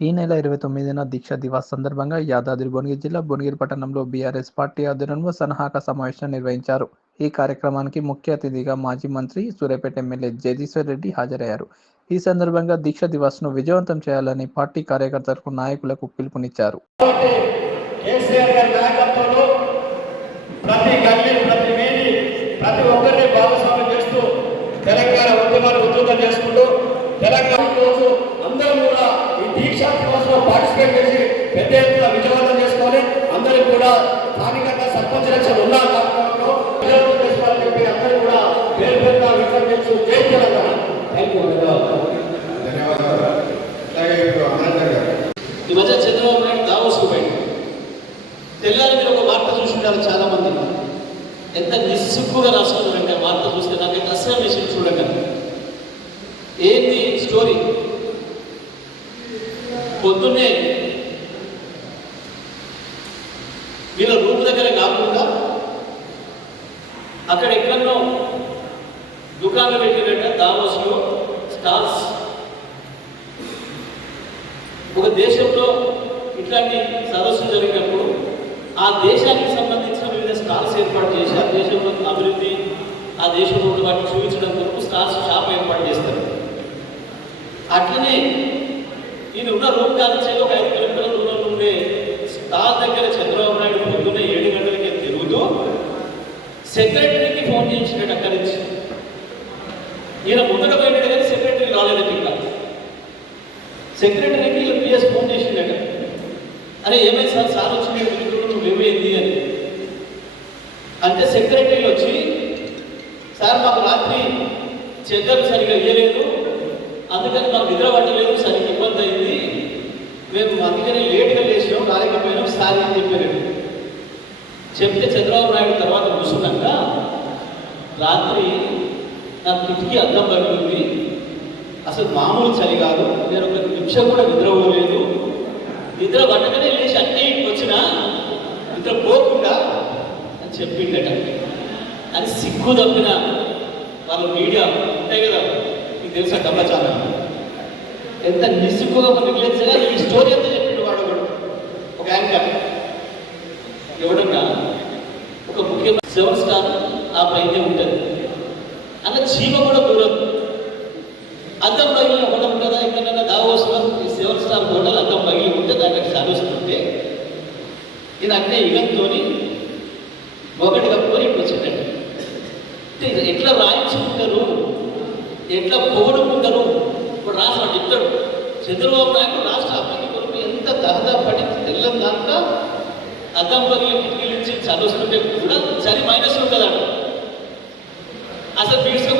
ఈ నెల ఇరవై తొమ్మిదిన దీక్ష దివాస్ సందర్భంగా యాదాద్రి భువనగిరి జిల్లా భువనగిరి పట్టణంలో బీఆర్ఎస్ పార్టీ ఆధ్వర్యంలో సన్నాహక సమావేశం నిర్వహించారు. ఈ కార్యక్రమానికి ముఖ్య అతిథిగా మాజీ మంత్రి సూర్యాపేట ఎమ్మెల్యే జగదీశ్వర్ రెడ్డి హాజరయ్యారు. ఈ సందర్భంగా దీక్ష దివాస్ను విజయవంతం చేయాలని పార్టీ కార్యకర్తలకు నాయకులకు పిలుపునిచ్చారు. ప్రతి గల్లీ ప్రతి వీధి ప్రతి ఒక్కరిని భాగస్వామ్యం చేస్తూ తెలంగాణ ఉద్యమాన్ని ఉధృతం చేసుకుంటూ తెలంగాణ రోజు అందరం కూడా పార్టిసిపేట్ చేసి పెద్ద ఎత్తున విజయవంతం చేసుకొని అందరూ కూడా స్థానికంగా సర్పంచ్ ఎలక్షన్ ఉన్న కార్యక్రమంలో విజయవంతం చేసుకోవాలని చెప్పి అందరూ కూడా పేరు పేరుగా విజ్ఞప్తి చేస్తూ జై తెలంగాణ. థ్యాంక్ యూ ధన్యవాదాలు. ఈ మధ్య చంద్రబాబు నాయుడు దావోస్కు పోయాడు. తెల్లారి మీరు ఒక వార్త చూసుంటారు చాలా మంది ఎంత నిస్సిగ్గుగా రాసుకున్నారంటే వార్త చూస్తే నాకు అసలు విషయం చూడండి ఏంది స్టోరీ పొద్దున్నే వీళ్ళ రూమ్ దగ్గర కాకుండా అక్కడ ఎక్కడో దుకాణం పెట్టినట్ట దావోస్లో స్టాల్స్. ఒక దేశంలో ఇట్లాంటి సదస్సులు జరిగినప్పుడు ఆ దేశానికి సంబంధించిన వివిధ స్టాల్స్ ఏర్పాటు చేసి ఆ దేశంలో అభివృద్ధి ఆ దేశంలో వాటిని చూపించడం కొరకు స్టాల్స్ షాప్ ఏర్పాటు చేస్తారు. అట్లనే ఇది ఉన్న రూమ్ కాల్చే ఒక ఐదు కిలోమీటర్ల దూరంలో ఉండే స్టార్ దగ్గర చంద్రబాబు నాయుడు పొద్దున్న ఏడు గంటలకి తిరుగుతూ సెక్రటరీకి ఫోన్ చేయించినట్టు అక్కడి నుంచి. ఈయన ముందర పోయినట్టు కానీ సెక్రటరీ రాలేదు ఇంకా. సెక్రటరీకి పిఎస్ ఫోన్ చేసిండట అరే ఏమైంది సార్? సార్ వచ్చి నువ్వు ఏమైంది అని. అంటే సెక్రటరీలు వచ్చి సార్ మాకు రాత్రి చెద్దరు సరిగా ఇవ్వలేదు అందుకని మాకు నిద్ర పట్టలేదు సరిగ్గా ఇబ్బంది అయింది. మేము అందుకని లేట్గా లేచినాం రాలేకపోయినాం సారి అని చెప్పారు. చెప్తే చంద్రబాబు నాయుడు తర్వాత కూర్చున్నాక రాత్రి నా కిటికీ అద్దం పడుతుంది అసలు మామూలు చలి కాదు నేను ఒక నిమిషం కూడా నిద్రపోలేదు నిద్ర పట్టగానే లేచి అన్నీ వచ్చినా నిద్ర పోకుండా అని చెప్పిండట. అని సిగ్గు తప్పిన వాళ్ళ మీడియా. ఉంటాయి తెలుసా డబ్బచాల ఎంత నిస్సిగ్గుగా మన ఈ స్టోరీ ఎంత చెప్పిండు వాడు ఒక యాంకర్ ఎవడన్నా ఒక ముఖ్యమైన సెవెన్ స్టార్ ఆ పైనే ఉంటుంది. అన్న చీమ కూడా దూరం. అద్దం పగిలిన హోటల్ ఉంటుందా? ఎక్కడైనా దావోస్లో ఈ సెవెన్ స్టార్ హోటల్ అద్దం పగిలి ఉంటే దానికి సాధిస్తుంటే ఇది అంటే ఇగంతో ఒకటి కప్పుకొని ఇప్పుడు వచ్చిందండి ఎట్లా రాయించుకుంటారు? ఎట్లా పోగొడుకుంటారు ఇప్పుడు రాష్ట్రం చెప్తాడు చంద్రబాబు నాయుడు రాష్ట్ర అభివృద్ధి కొరకు ఎంత దహదా దహదపడి తెల్లం దాంట్లో అద్దం పగిలి కిటికీ నుంచి చదువుతుంటే కూడా చలి మైనస్ ఉంటుందంట అసలు ఫీడ్స్కి